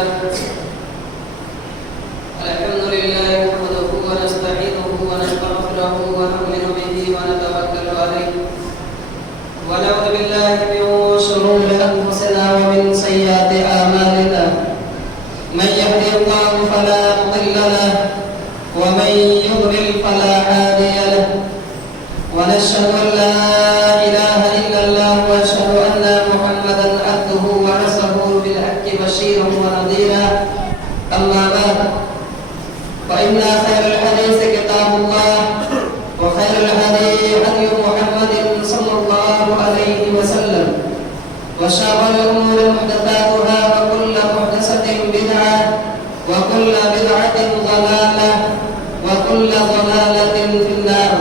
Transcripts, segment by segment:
الحمد لله نحمده ونستعينه ونستغفره ونؤمن به ونتوكل عليه ونعوذ بالله من شرور أنفسنا ومن سيئات أعمالنا من يهده الله فلا مضل له ومن يضلل فلا هادي له ونشهد أن لا إله إلا الله وأشهد أن محمدا عبده ورسوله بالحق بشيرا ونذيرا أما بعد فإن خير الحديث كتاب الله وخير الهدي هدي محمد صلى الله عليه وسلم وشر الأمور محدثاتها وكل محدثة بدعة وكل بدعة ضلالة وكل ضلالة في النار.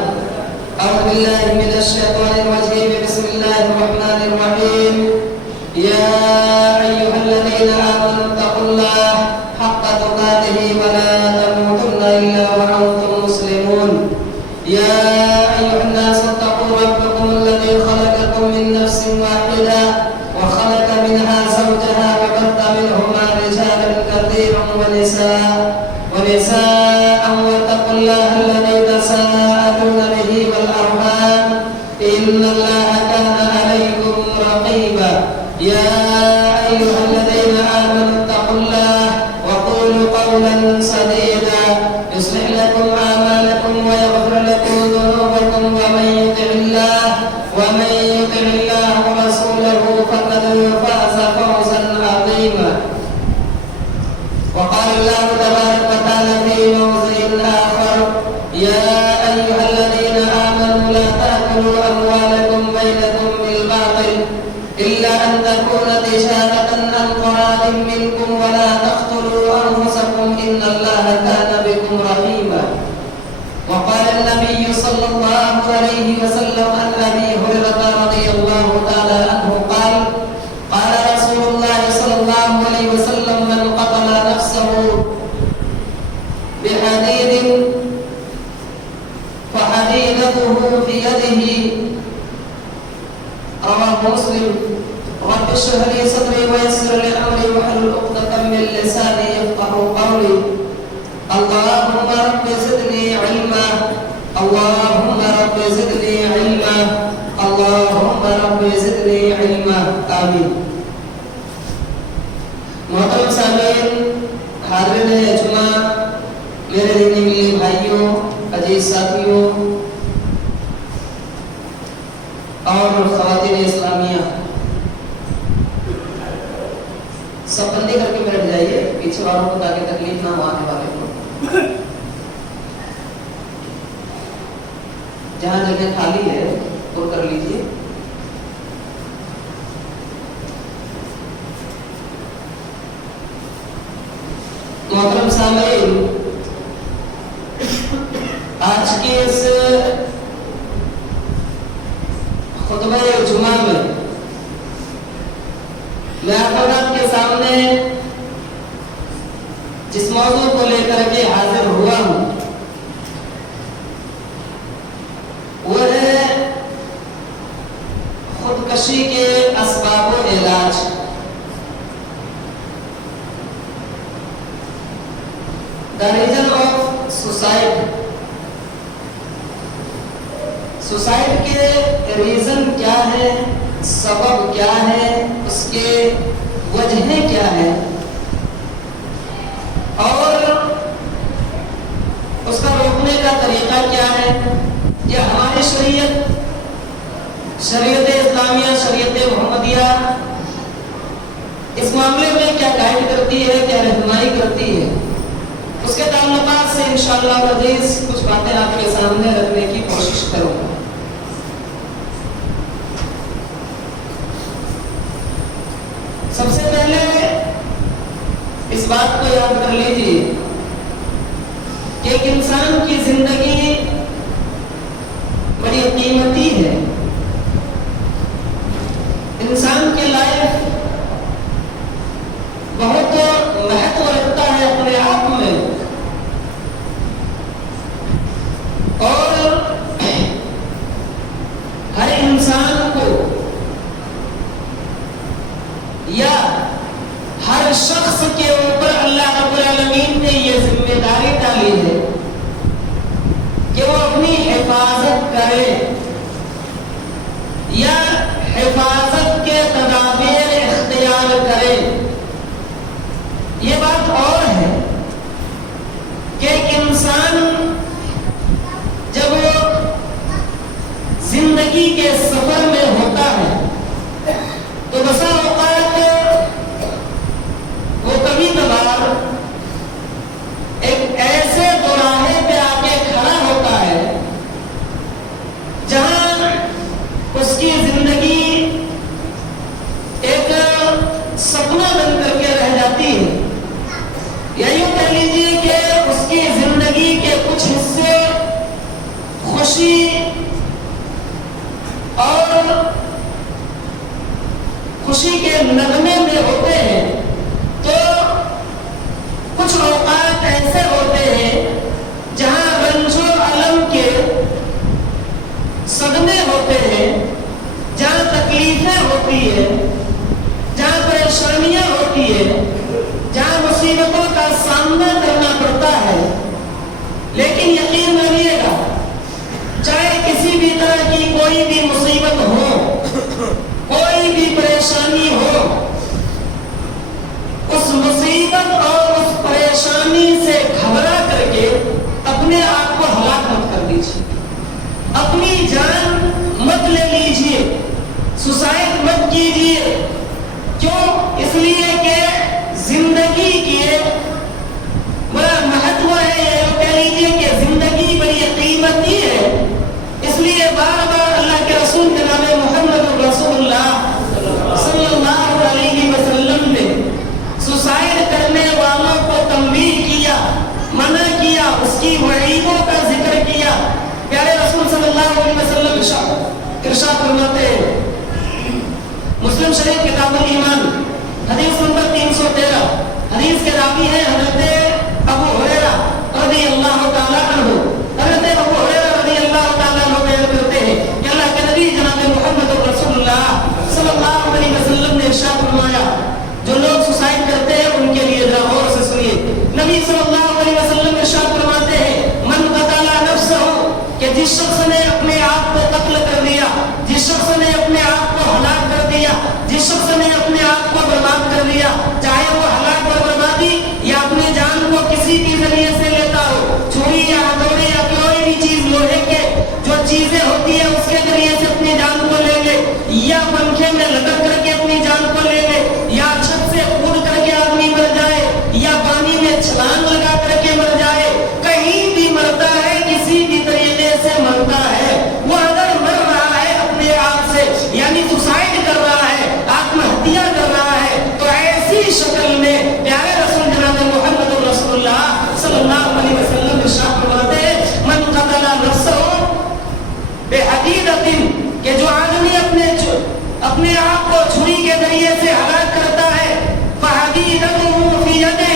أعوذ بالله من الشيطان الرجيم. بسم الله الرحمن الرحيم. يا أيها الذين آمنوا اتقوا الله حق تقاته ولا تموتن إلا وأنتم مسلمون. يا أيها الناس اتقوا ربكم الذي خلقكم من نفس واحدة وخلق منها زوجها وبث منهما رجالا كثيرا ونساء واتقوا الله الذي تساءلون به والأرحام إن الله كان عليكم رقيبا. يا أيها الذين آمنوا اتقوا الله وقولوا قولا سديدا يصلح لكم أعمالكم ويغفر لكم ذنوبكم ومن يطع الله ورسوله فقد فاز فوزا عظيما. وقال الله تبارك وتعالى في موضع آخر: يا أيها الذين آمنوا لا تأكلوا أموالكم بينكم بالباطل إلا أن تكون تجارة عن تراض منكم ولا تقتلوا أنفسكم إن الله كان بكم رحيما. وقال النبي صلى الله عليه وسلم عن أبي هريرة رضي الله تعالى عنه قال: قال رسول الله صلى الله عليه وسلم: من قتل نفسه بحديد فحديدته في يده. رواه مسلم. رب اشرح لي صدري ويسر لي أمري واحلل عقدة من لساني يفقهوا قولي. اللهم رب زدني علما اللهم رب زدني علما اللهم رب زدني علما آمین. محترم سامعین، حاضرین اجماع، میرے دینی ملی بھائیوں، عزیز ساتھیوں اور خواتین اسلامیہ، سب بندی کر کے بیٹھ جائیے پیچھے والوں کو تاکہ تکلیف نہ ہو آنے والے کو. جہاں جگہ خالی ہے پر کر لیجیے. محترم سامعین، آج کے اس خطبہ جمعہ میں آپ کے سامنے جس موضوع کو لے کر کے حاضر ہوا ہوں وہ ہے خودکشی کے اسباب و علاج. The reason of suicide. Suicide کے ریزن کیا ہے، سبب کیا ہے، اس کے وجہیں کیا ہے اور اس کا روکنے کا طریقہ کیا ہے. یہ ہماری شریعت اسلامیہ، شریعت محمدیہ اس معاملے میں کیا گائیڈ کرتی ہے، کیا رہنمائی کرتی ہے، اس کے تعلقات سے انشاءاللہ عزیز کچھ باتیں آپ کے سامنے رکھنے کی کوشش کروں گا. سب سے پہلے اس بات کو یاد کر لیجیے کہ ایک انسان کی زندگی بڑی قیمتی ہے. انسان کی لائف بہت مہتو رکھتا ہے اپنے آپ میں اور ہر انسان کو یا ہر شخص کے انسان جب زندگی کے سفر میں ہوتا ہے تو بسا اوقات وہ کبھی کبھار ایک ایسے دوراہے پہ آ کے کھڑا ہوتا ہے جہاں اس کی زندگی ایک سپنا بن کر کے رہ جاتی ہے، یا یوں کہہ لیجیے کہ اس کی زندگی کے کچھ حصے خوشی اور خوشی کے نغمے میں ہوتے ہیں، تو کچھ اوقات ایسے ہوتے ہیں جہاں رنج و الم کے صدمے ہوتے ہیں، جہاں تکلیفیں ہوتی ہیں، جہاں پریشانیاں ہوتی ہیں، جہاں مصیبتوں کا سامنا کرنا پڑتا ہے۔ لیکن یقین مانیے گا، چاہے کسی بھی طرح کی کوئی بھی مصیبت ہو، کوئی بھی پریشانی ہو، اس مصیبت اور اس پریشانی سے گھبرا کر کے اپنے آپ کو ہلاک مت کر دیجیے، اپنی جان مت لے لیجیے، سوسائڈ مت کیجیے۔ کیوں؟ اس لیے کہ زندگی کی بڑا مہتو ہے، یہ کہہ لیجیے کہ زندگی بڑی قیمتی ہے۔ اس لیے بار بار اللہ کے رسول جناب محمد رسول اللہ صلی اللہ علیہ وسلم نے سوسائڈ کرنے والوں کو تنبیہ کیا، منع کیا، اس کی وعیدوں کا ذکر کیا۔ پیارے رسول صلی اللہ علیہ وسلم ارشاد فرماتے ہیں، مسلم شریف کتاب الایمان حدیث نمبر 313، حدیث کے راوی ہیں حضرت ابو ہریرہ رضی اللہ تعالیٰ عنہ۔ حضرت ابو ہریرہ رضی اللہ تعالیٰ عنہ بیان کرتے ہیں کہ اللہ کے نبی جناب محمد رسول اللہ صلی اللہ علیہ وسلم نے ارشاد فرمایا، جو لوگ سوسائڈ کرتے ہیں ان کے لیے ذرا غور سے سنیے۔ نبی صلی اللہ علیہ وسلم ارشاد فرماتے ہیں، من قتل نفسہ، کہ جس شخص نے اپنے آپ کو قتل کر دیا، جس شخص نے اپنے آپ کو ہلاک کر دیا، جس شخص نے اپنے آپ کو برباد کر دیا، چاہے وہ ہلاک اور بربادی یا اپنی جان کو کسی بھی ذریعے سے لیتا ہو، چھری یا ہتھوڑی یا کوئی بھی چیز لوہے کے جو چیزیں ہوتی ہیں اس کے ذریعے سے اپنی جان کو لے لے، یا پنکھے میں لٹک کر کے اپنی جان کو لے لے، یا چھت سے کود کر کے آدمی مر جائے، یا پانی میں چھلانگ لگا کر کے مر جائے، کہیں بھی مرتا ہے، کسی بھی طریقے سے مرتا ہے، وہ اگر مر رہا ہے اپنے آپ سے، یعنی سوسائڈ کر رہا ہے، آتم ہتیا کر رہا ہے، تو ایسی شکل میں پیارے رسول جناب محمد رسول اللہ صلی اللہ علیہ وسلم ارشاد فرماتے ہیں، من قتل نفسہ بحدیدۃ، کہ جو آدمی اپنے آپ کو چھری کے ذریعے سے ہلاک کرتا ہے، فحدیدتہ فی یدہ،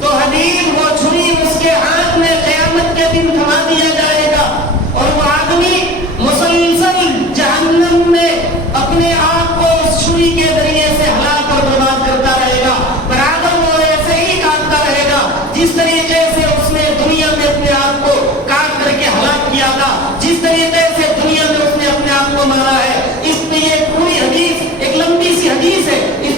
تو حدید وہ چھری اس کے ہاتھ میں قیامت کے دن تھما دیا جائے گا، اور وہ آدمی مسلسل جہنم میں اپنے آپ کو اس چھری کے ذریعے سے ہلاک اور برباد کرتا رہے گا۔ برابر وہ ایسے ہی کاٹتا رہے گا جس طریقے سے اس نے دنیا میں اپنے آپ کو کاٹ کر کے ہلاک کیا تھا، جس طریقے سے دنیا میں اس نے اپنے آپ کو مارا ہے۔ اس پہ یہ پوری حدیث ایک لمبی سی حدیث ہے، اس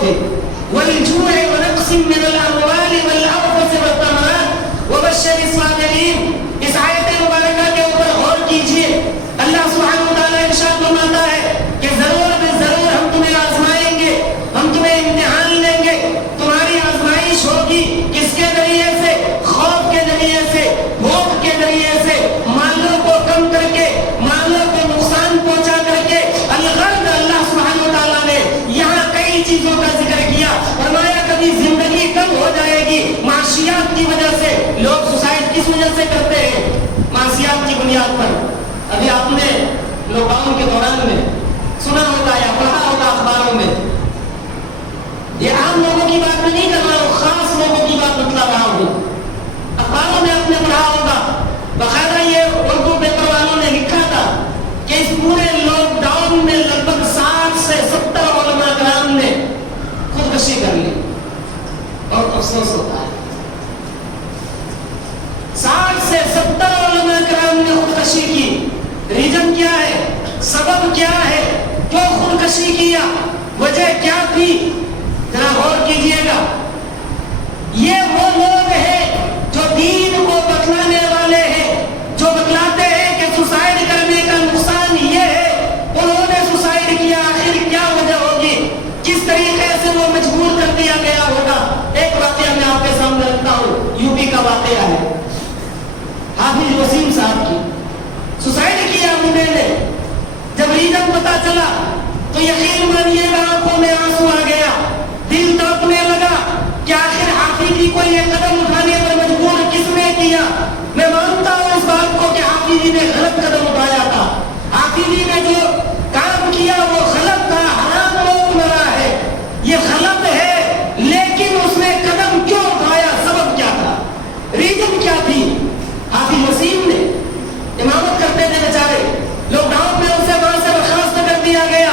خوف ہے. والجوع ونقص من الاموال والانفس والثمرات وبشر الصابرین. اس آیت مبارکہ کے اوپر غور کیجیے. اللہ سبحانہ و تعالیٰ ارشاد فرماتا ہے کہ ضرور ضرور ہم تمہیں آزمائیں گے, ہم تمہیں امتحان لیں گے. تمہاری آزمائش ہوگی کس کے ذریعے سے؟ خوف کے ذریعے سے, بھوک کے ذریعے سے, مالوں کو کم کر کے, مالوں کو نقصان پہنچا کر کے. الغرض اللہ سبحانہ و تعالیٰ نے یہاں کئی چیزوں کا ذکر کیا. فرمایا کبھی زندگی کم ہو جائے گی معاشیات کی وجہ سے. لوگ سوسائڈ کس وجہ سے کرتے ہیں؟ معاشیات کی بنیاد پر. ابھی آپ نے لاک ڈاؤن کے دوران میں سنا ہوتا ہے, پڑھا ہوگا اخباروں میں. یہ عام لوگوں کی بات میں نہیں کر رہا ہوں, خاص لوگوں کی بات بتلا رہا ہوں. اخباروں میں آپ نے پڑھا ہوگا, باقاعدہ یہ اردو پیپر والوں نے لکھا تھا کہ اس پورے لاک ڈاؤن میں لگ بھگ 60 سے 70 علماء کرام نے خودکشی کر لی. بہت افسوس ہوتا ہے. 60 سے 70 علماء کرام نے خودکشی کی. ریزن کیا ہے؟ سبب کیا ہے؟ کیوں خودکشی کیا؟ وجہ کیا تھی؟ ذرا غور کیجئے گا. یہ وہ لوگ ہیں جو دین کو بتلانے والے ہیں, جو بتلاتے ہیں کہ سوسائڈ کرنے کا نقصان یہ ہے. انہوں نے سوسائڈ کیا, آخر کیا وجہ ہوگی؟ کس طریقے سے وہ مجبور کر دیا گیا ہوگا؟ ایک واقعہ میں آپ کے سامنے رکھتا ہوں. یوپی کا واقعہ ہے. حافظ وسیم صاحب کی سوسائڈ کیا انہوں نے. جب ریزن پتا چلا تو یقین مانیے گا آنکھوں میں آنسو آ گیا, دل تڑپنے لگا کہ آخر حافظ جی کو یہ قدم اٹھانے پر مجبور کس نے کیا؟ میں مانتا ہوں اس بات کو کہ حافظ جی نے غلط قدم اٹھایا تھا. حافظ جی نے جو کام کیا وہ غلط تھا, حرام لوگ مرا ہے, یہ غلط ہے. لیکن اس نے قدم کیوں اٹھایا؟ سبب کیا تھا؟ ریزن کیا تھی؟ حافظ وسیم نے امامت کرتے تھے بیچارے, لاک ڈاؤن میں اسے وہاں سے برخاست کر دیا گیا.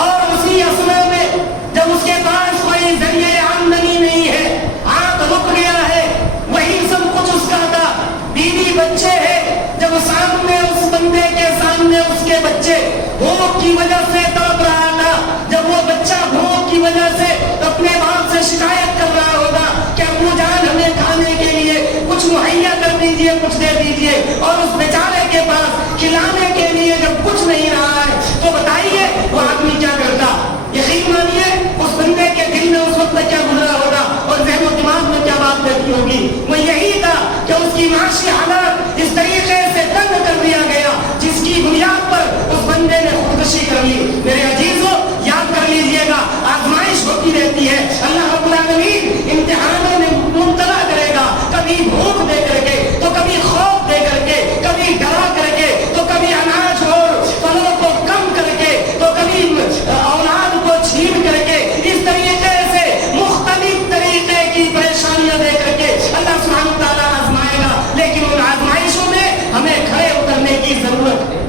اور اسی اثنا میں جب اس کے پاس کوئی ذریعہ آمدنی نہیں ہے, آنکھ رک گیا ہے, وہی سب کچھ اس کا تھا, بیوی بچے ہیں. جب سامنے اس بندے کے سامنے اس کے بچے بھوک کی وجہ سے تڑپ رہا تھا, جب وہ بچہ بھوک کی وجہ سے اپنے باپ سے شکایت کر رہا ہوگا کہ ابو جان ہمیں کھانے کے لیے کچھ مہیا کر دیجئے, کچھ دے دیجئے, اور اس بیچارے کے پاس کھلانے کے لیے جب کچھ نہیں رہا ہے, تو بتائیے وہ آدمی کیا کرتا؟ یقین مانیے اس بندے کے دل میں اس وقت کیا گزرا ہوگا اور ذہن و دماغ میں کیا بات رہتی ہوگی. وہ یہی تھا کہ اس کی معاشی حالات اس طریقے سے تنگ کر دیا گیا جس کی بنیاد پر اس بندے نے خودکشی کر لی. میرے عزیزوں, یاد کر لیجئے گا, آزمائش ہوتی رہتی ہے. اللہ رب العالمین امتحانوں میں مبتلا کرے گا, کبھی بھوک دے کر کے, تو کبھی خوف دے کر کے, کبھی ڈرا کر کے, تو کبھی اناج اور پھلوں کو کم کر کے, تو کبھی اولاد کو چھین کر کے. اس طریقے سے مختلف طریقے کی پریشانیاں دے کر کے اللہ سبحانہ و تعالیٰ آزمائے گا. لیکن ان آزمائشوں میں ہمیں کھڑے اترنے کی ضرورت ہے.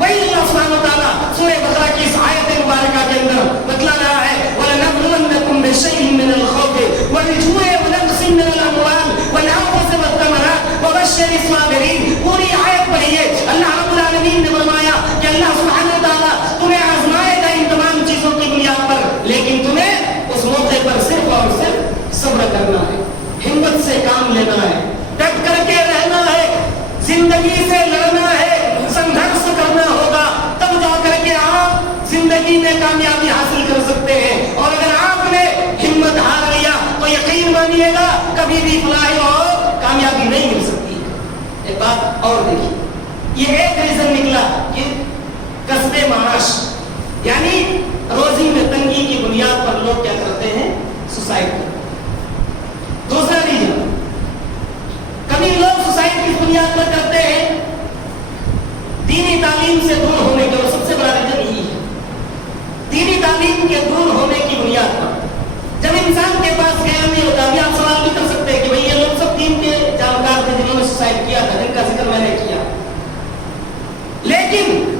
وہی اللہ سبحانہ و تعالیٰ سورہ بقرہ کی اس آیت مبارکہ کے اندر بتلا رہا ہے, وَلَنَبْلُوَنَّكُمْ بِشَيْءٍ مِّنَ الْخَوْفِ وَالْجُوعِ وَنَقْصٍ مِّنَ الْأَمْوَالِ وَالْأَنفُسِ وَالثَّمَرَاتِ وَبَشِّرِ الصَّابِرِينَ. پوری آیت پڑھیے. اللہ رب العالمین نے فرمایا کہ اللہ سبحانہ و تعالیٰ تمہیں آزمائے گا ان تمام چیزوں کی بنیاد پر, لیکن تمہیں اس موقع پر صرف اور صرف صبر کرنا ہے, ہمت سے کام لینا ہے, ڈٹ کر کے رہنا ہے, زندگی سے لڑنا ہے, سنگھرش کرنا ہوگا, تب جا کر کے آپ زندگی میں کامیابی حاصل کر سکتے ہیں. اور اگر آپ نے ہمت ہار لیا تو یقین مانیے گا کبھی بھی فلاح اور کامیابی نہیں مل سکتی. ایک بات اور دیکھیے, یہ ایک ریزن نکلا کہ کسب معاش یعنی روزی میں تنگی کی بنیاد پر لوگ کیا کرتے ہیں؟ سوسائڈ کرتے ہیں. دوسرا ریزن, کبھی لوگ سوسائڈ کی بنیاد پر کرتے ہیں دینی تعلیم سے دور ہونے کے, اور سب سے بڑا ریزن یہی ہے دینی تعلیم کے دور ہونے کی بنیاد پر. جب انسان کے پاس علم نہیں ہوتا, ابھی آپ سوال بھی کر سکتے ہیں کہ بھئی یہ لوگ سب دین کے جانکار تھے جنہوں نے سوسائڈ کیا تھا, جن کا ذکر میں نے کیا, لیکن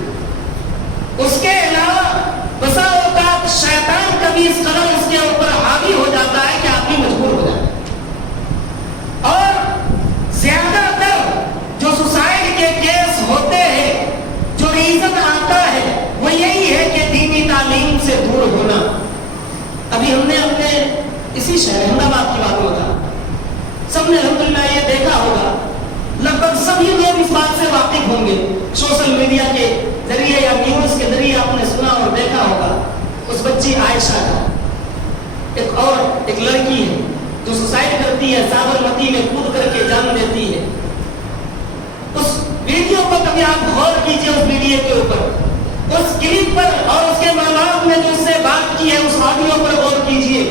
اس کے علاوہ بسا اوقات شیطان کبھی اس قدر اس کے اوپر حاوی ہو جاتا ہے کہ آدمی مجبور ہو جاتا ہے. اور زیادہ تر جو سوسائڈ کے کیس ہوتے ہیں, جو ریزن آتا ہے وہ یہی ہے کہ دینی تعلیم سے دور ہونا. ابھی اسی شہر احمدآباد کی بات ہوتا، سب نے الحمدللہ یہ دیکھا ہوگا، لگ بھگ سبھی لوگ اس بات سے واقف ہوں گے، سوشل میڈیا کے ذریعے یا نیوز کے ذریعے آپ نے سنا اور دیکھا ہوگا، اس بچی عائشہ کا، ایک لڑکی ہے جو سوسائڈ کرتی ہے، سابرمتی میں کود کر کے جان دیتی ہے. اس ویڈیو کو کبھی آپ غور کیجئے، اس ویڈیو کے اوپر، اس کلپ پر اور اس کے ماں باپ نے جو اس سے بات کی ہے اس آڈیو پر غور کیجئے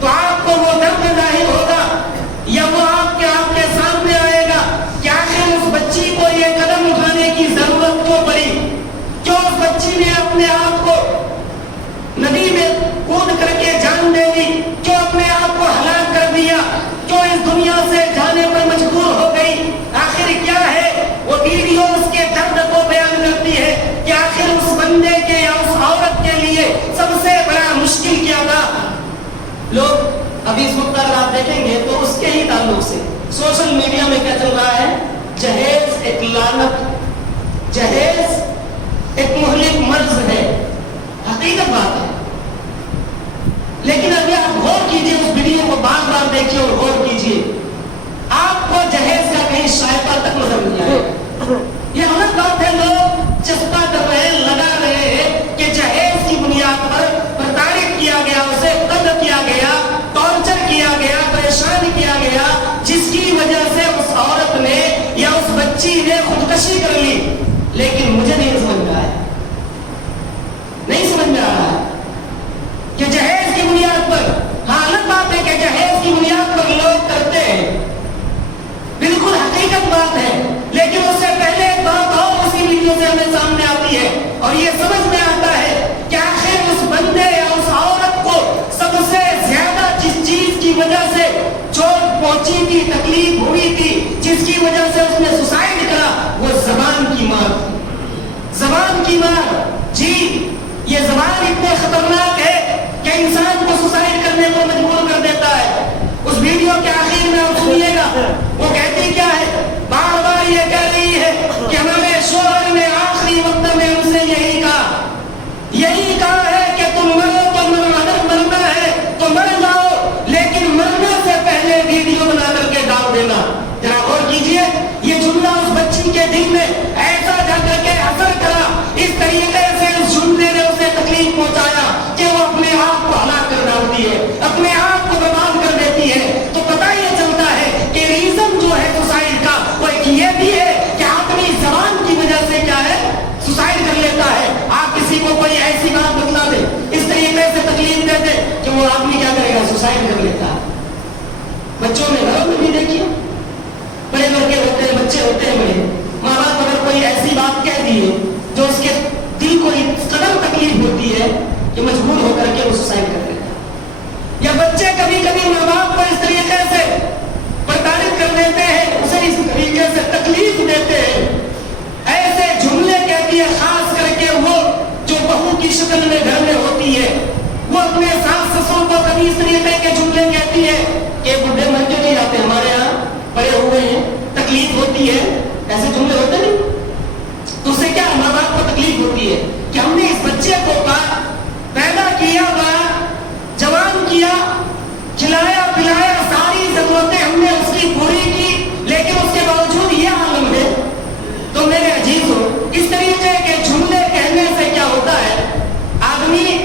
تو آپ کو وہ درد ظاہر ہوگا یا وہ آپ کے سامنے آئے گا کہ آخر اس بچی کو یہ قدم اٹھانے کی ضرورت کیوں پڑی، کیوں اس بچی نے اپنے آپ کو ندی میں کود کر کے جان دے دی، کیوں اپنے آپ کو ہلاک کر دیا، کیوں اس دنیا سے جانے پر مجبور ہو گئی، آخر کیا ہے. وہ ویڈیو اس کے درد کو بیان کرتی ہے کہ آخر اس بندے کے یا اس عورت کے لیے سب سے بڑا مشکل کیا تھا. لوگ ابھی اس وقت اگر آپ دیکھیں گے تو اس کے ہی تعلق سے سوشل میڈیا میں کیا چل رہا ہے، جہیز ایک لعنت، جہیز ایک مہلک مرض ہے، حقیقت بات ہے. لیکن ابھی آپ غور کیجئے، اس ویڈیو کو بار بار دیکھیے اور غور کیجئے، آپ کو جہیز کا کہیں شائقہ تک نظر نہیں آئے. یہ غلط بات ہے، لوگ چسپا کر رہے ہیں، لگا رہے ہیں کہ جہیز کی بنیاد پر پرتاڑت کیا گیا، اسے قتل کیا گیا، ٹارچر کیا گیا، پریشان کیا گیا، جس کی وجہ سے اس عورت نے یا اس بچی نے خودکشی کر لی. لیکن مجھے نہیں سمجھ میں آیا، نہیں سمجھ میں آ رہا کہ جہیز کی بنیاد پر، ہاں الگ بات ہے کہ جہیز کی بنیاد پر لوگ کرتے ہیں، بالکل حقیقت بات ہے، لیکن اس سے پہلے ایک بات اور اسی ویڈیو سے ہمیں سامنے آتی ہے اور یہ سمجھ میں آتا ہے کہ آخر اس بندے یا اس عورت کو سب سے زیادہ جس چیز کی وجہ سے چوٹ پہنچی تھی، تکلیف ہوئی تھی، جس کی وجہ سے اس نے سوسائڈ کرا، وہ زبان کی مار تھی. زبان کی مار، جی یہ زبان اتنے خطرناک ہے کہ انسان کو سوسائڈ کرنے کو مجبور کر دیتا ہے. اس ویڈیو کے آخر میں آپ سنیے گا، وہ کہتی کیا ہے، بار بار یہ کہہ رہی ہے کہ ہمارے شوہر نے آخری وقت میں ہم سے یہی کہا ہے کہ تم مرو تو مرنا ہے تو مر جاؤ، لیکن مرنے سے پہلے ویڈیو بنا کر کے ڈال دینا. ذرا غور کیجئے، یہ جملہ اس بچی کے دل میں ایسا جا کر کے اثر کرا، اس طریقے سے اس جملے نے اسے تکلیف پہنچایا کہ وہ اپنے آپ کو ہلاک کر ڈالتی ہے، اپنے آپ کو برباد کر دیتی ہے. تو پتہ یہ چلتا ہے کہ ریزن جو ہے سوسائڈ کا وہ ایک یہ بھی ہے کہ آدمی زبان کی وجہ سے کیا ہے، سوسائڈ کر لیتا ہے. آپ کسی کو کوئی ایسی بات بتلا دے، اس طریقے سے تکلیف دے دے کہ وہ آدمی کیا کرے گا، سوسائڈ کر لیتا ہے. بچوں نے گھروں میں بھی دیکھیے، بڑے لڑکے ہوتے ہیں، بچے ہوتے ہیں بڑے، ماں باپ اگر کوئی ایسی بات کہہ دی ہے جو اس کے دل کو اس قدر تکلیف ہوتی ہے کہ مجبور ہو کر کے وہ سوسائڈ کر لیتا ہے. یا بچے کبھی کبھی ماں باپ کو اس طریقے سے پرتاڑت کر دیتے ہیں، اسے اس طریقے سے تکلیف دیتے ہیں، ایسے جملے کہتی ہے، خاص کر کے وہ جو بہو کی شکل میں گھر میں ہوتی ہے، وہ اپنے ساس سسر کو کبھی اس طریقے کے جملے کہتی ہے کہ بڈھے مر کیوں نہیں جاتے، ہمارے یہاں پڑے ہوئے ہیں، تکلیف ہوتی ہے. ایسے جملے ہوتے نہیں. تو اسے کیا ماں باپ کو تکلیف ہوتی ہے کہ ہم نے اس بچے کو پیدا کیا، جوان کیا، کھلایا پلایا، ساری ضرورتیں ہم نے اس کی پوری کی، لیکن اس کے باوجود یہ عالم ہے. تو میرے عزیز ہو، اس طریقے کے جملے کہنے سے کیا ہوتا ہے، آدمی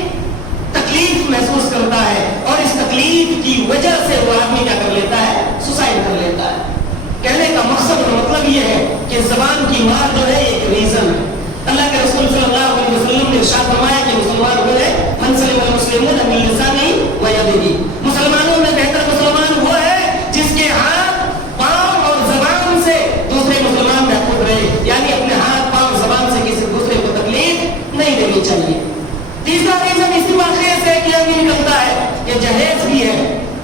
تکلیف محسوس کرتا ہے اور اس تکلیف کی وجہ سے وہ آدمی کیا کر لیتا ہے، سوسائڈ کر لیتا ہے. کہنے کا مقصد اور مطلب یہ ہے کہ زبان کی مار جو ہے ایک ریزن ہے. اللہ کے رسول صلی اللہ علیہ وسلم نے ارشاد فرمایا کہ مسلمان ہوئے من سلم المسلمون من لسانه ويده، مسلمانوں میں بہتر مسلمان وہ ہے جس کے ہاتھ پاؤں اور زبان سے دوسرے مسلمان محفوظ رہے، یعنی اپنے ہاتھ پاؤں زبان سے کسی دوسرے کو تکلیف نہیں دینی چاہیے. تیسرا ریزن اسی واقعے سے کیا بھی نکلتا ہے کہ جہیز بھی ہے.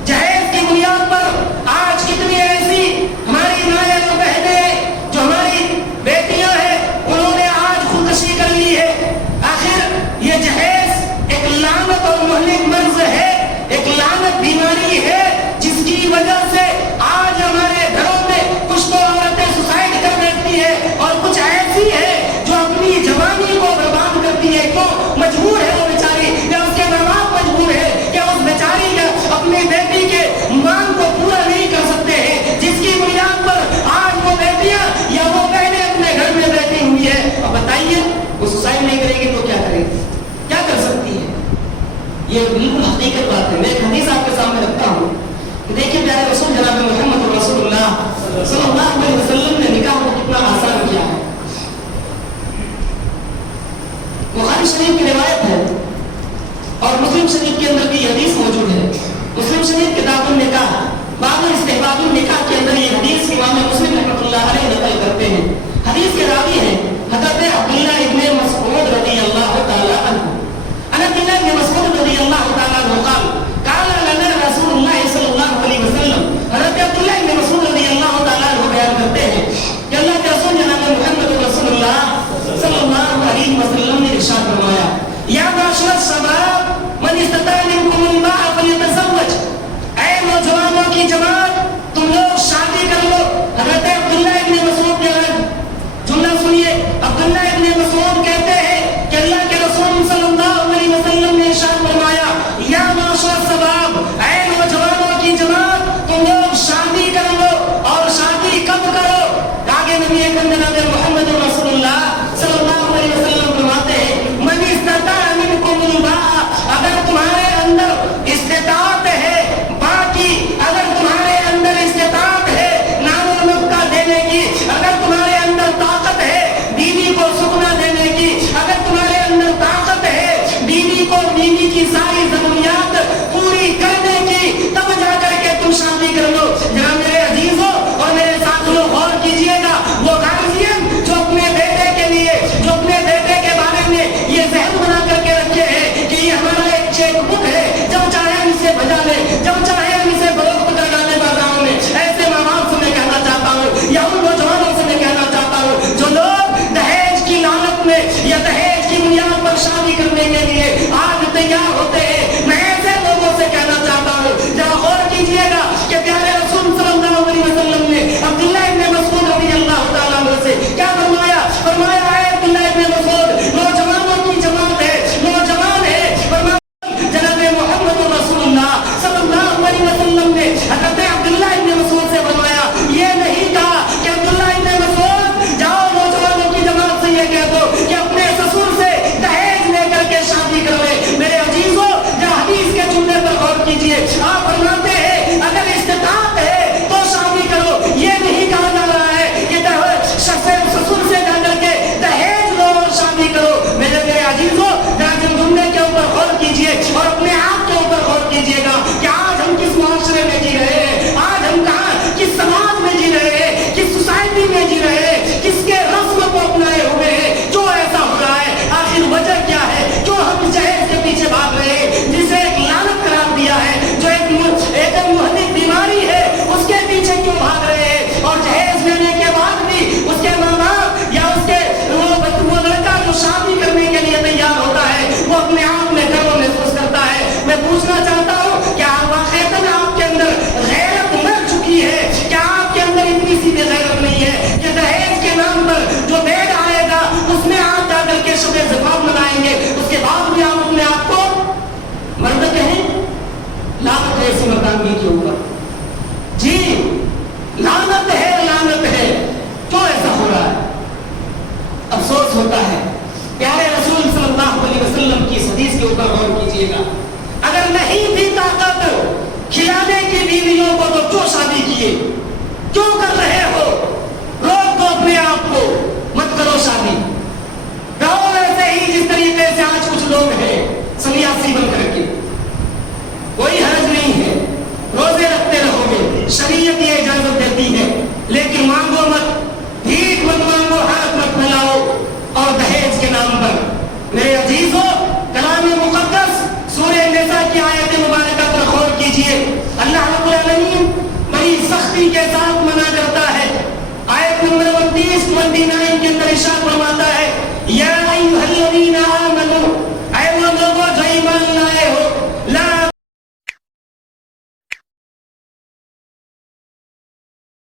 جہیز کی بنیاد پر آج کتنی ایسی ہماری مائیں اور بہنیں جو ہماری بیٹیاں ہیں، انہوں نے آج خودکشی کر لی ہے. آخر یہ جہیز ایک لعنت اور مہلک مرض ہے، ایک لعنت بیماری ہے، جس کی وجہ سے آج ہمارے گھروں میں کچھ تو عورتیں سوسائڈ کر دیتی ہے اور کچھ ایسی ہے جو اپنی جوانی کو برباد کرتی ہے. کیوں؟ مجبور ہے وہ بیچاری، یا اس کے ماں باپ مجبور ہے کہ اس بیچاری کا اپنی بیٹی یہ بالکل حقیقت بات ہے. میں ایک حدیث آپ کے سامنے رکھتا ہوں کہ دیکھیے پیارے رسول جناب محمد رسول اللہ صلی اللہ علیہ وسلم نے نکاح کو کتنا آسان کیا ہے. بخاری شریف کی روایت ہے اور مسلم شریف کے اندر بھی حدیث موجود ہے. مسلم شریف کتاب النکاح باب استحباب النکاح کے اندر یہ حدیث امام مسلم رحمۃ اللہ علیہ نقل کرتے ہیں. حدیث کے راوی ہیں حضرت عبداللہ ابن مسعود رضی اللہ تعالی عنہ. عن عبداللہ ابن مسعود رضی اللہ تعالی عنہ قال قال لنا رسول اللہ صلی اللہ علیہ وسلم. حضرت عبداللہ ابن مسعود رضی اللہ تعالی عنہ بیان کرتے ہیں کہ اللہ کے رسول جناب محمد رسول اللہ صلی اللہ علیہ وسلم نے ارشاد فرمایا یا معاشر الشباب من استطاع منکم الباء فلیتزوج. اے نوجوانوں کی جماعت تم لوگ شادی کر لو. حضرت عبداللہ ابن مسعود کے جملہ سنیے. عبداللہ ابن مسعود کہتے ہیں کہ اللہ کے رسول صلی اللہ علیہ وسلم نے ارشاد فرمایا یا معاشر الشباب اے نوجوانوں کی جماعت تم لوگ شادی کر لو. اور شادی کب کرو؟ آگے نبی اکرم جناب محمد رسول اللہ صلی اللہ علیہ وسلم فرماتے ہیں من استطاع منکم الباء. اگر تمہارے اندر استطاعت ہے باقی اگر تمہارے اندر استطاعت ہے نام و نفقہ دینے کی, اگر تمہارے اندر طاقت ہے بیوی کو سکنا دینے کی, اگر تمہارے اندر طاقت ہے بیوی کو بیوی کی ساری ضروریات پوری کرنے کی, تب جا کر کے تم شادی کر لو. جہاں میرے عزیزوں اور میرے ساتھیوں غور کیجئے گا وہ گارجین جو اپنے بیٹے کے لیے جو اپنے بیٹے کے بارے میں یہ ذہن بنا کر کے رکھے ہیں کہ یہ ہمارا ایک چیک بک ہے, جب چاہے ہم اسے بجا لیں, جب چاہے ہم اسے فروخت کر ڈالیں بازاروں میں. ایسے ماں باپ سے میں کہنا چاہتا ہوں یا ان نوجوانوں سے میں کہنا چاہتا ہوں جو لوگ دہیج کی لعنت میں یا دہیج کی بنیاد پر شادی کرنے کے لیے آج تیار ہوتے ہیں, میں ایسے لوگوں سے کہنا چاہتا ہوں ذرا غور کیجئے گا کہ پیارے رسول صلی اللہ علیہ وسلم نے عبداللہ ابن مسعود رضی اللہ تعالیٰ عنہ سے کیا فرمایا؟ فرمایا ہے عبداللہ ابن مسعود نوجوانوں کی جماعت ہے, نوجوان ہے. فرمایا جناب محمد رسول اللہ صلی اللہ علیہ وسلم نے حضرت عبداللہ ابن مسعود سے فرمایا یہ نہیں کہا کہ عبداللہ ابن مسعود جاؤ نوجوانوں کی جماعت سے یہ کہہ دو کہ اپنے سسر سے دہیج لے کر کے شادی کر لے. میرے عزیزوں یا حدیث کے جملے پر غور کیجئے. آپ فرماتے ہیں اگر استطاعت ہے تو شادی کرو. یہ نہیں کہا جا رہا ہے کہ سسر سے جا کر کے دہیج لو اور شادی کرو. میرے عزیزوں جملے کے اوپر غور کیجئے اور اپنے آپ کے اوپر غور کیجئے گا کہ آج ہم کس معاشرے میں جی رہے ہیں, آج ہم کہاں کس سماج میں جی رہے ہیں, کس سوسائٹی میں جی رہے ہیں, کس کے رسم کو اپنائے ہوئے ہیں جو ایسا ہو رہا ہے. آخر وجہ کیا ہے جو ہم جہیز کے پیچھے بھاگ رہے ہیں, جسے ایک لعنت قرار دیا ہے, جو ایک مہلک بیماری ہے اس کے پیچھے کیوں بھاگ رہے ہیں؟ اور جہیز لینے کے بعد بھی اس کے ماں باپ یا اس کے وہ لڑکا جو شادی کرنے کے لیے تیار ہوتا ہے وہ اپنے آپ میں گرو محسوس کرتا ہے. میں پوچھنا چاہتا ہوں کیا واقعتاً آپ کے اندر غیرت مر چکی ہے؟ کیا آپ کے اندر اتنی سی بھی غیرت نہیں ہے کہ دہیج کے نام پر جو بیگ آئے گا اس میں آپ جا کر کے شب زفاف منائیں گے, اس کے بعد بھی آپ اپنے آپ کو مرد کہیں؟ لعنت ہے ایسی مردانگی کے اوپر. جی لعنت ہے, لعنت ہے. کیوں ایسا ہو رہا ہے؟ افسوس ہوتا ہے. پیارے رسول صلی اللہ علیہ وسلم کی اس حدیث کے اوپر غور کیجئے گا. اگر نہیں بھی طاقت کھلانے کی بیویوں کو تو کیوں شادی کیے, کیوں کر رہے ہو؟ روک دو اپنے آپ کو, مت کرو شادی. رہو ایسے ہی جس طریقے سے آج کچھ لوگ ہیں سنیاسی بن کر کے. کوئی حرج نہیں ہے, روزے رکھتے رہو گے, شریعت یہ اجازت دیتی ہے, لیکن مانگو مت, بھیک مت مانگو, ہاتھ مت پھیلاؤ اور دہیج کے نام پر. میرے عزیزوں کلام مقدس سورہ نساء کی آیت مبارکہ پر غور کیجئے.